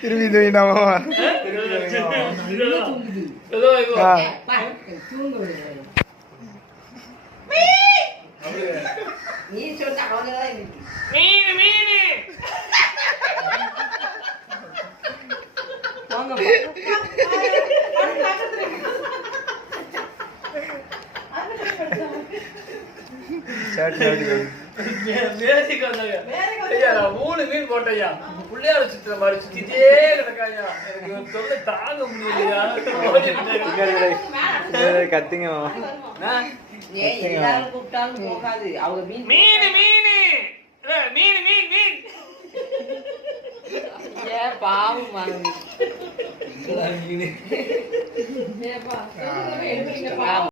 திரும்பி தூங்கிட்டாமா நீ சொல்ற அவ்வளவுதான் மீன் மீன் வாங்க மேசிக்கு வந்தாங்க ஐயா நான் 3 மீன் போட்டையா புள்ளையார சுத்துற மாதிரி சுத்திட்டே கிடக்காயா எனக்கு தொல்லை தாங்க முடியலையா கத்துங்க எல்லாரும் கூப்பிட்டாலும் போகாது அவங்க மீன் மீன் மீன் மீன் மீன் மீன் ஏன் பாவம் வாங்க மீன் ஏப்பா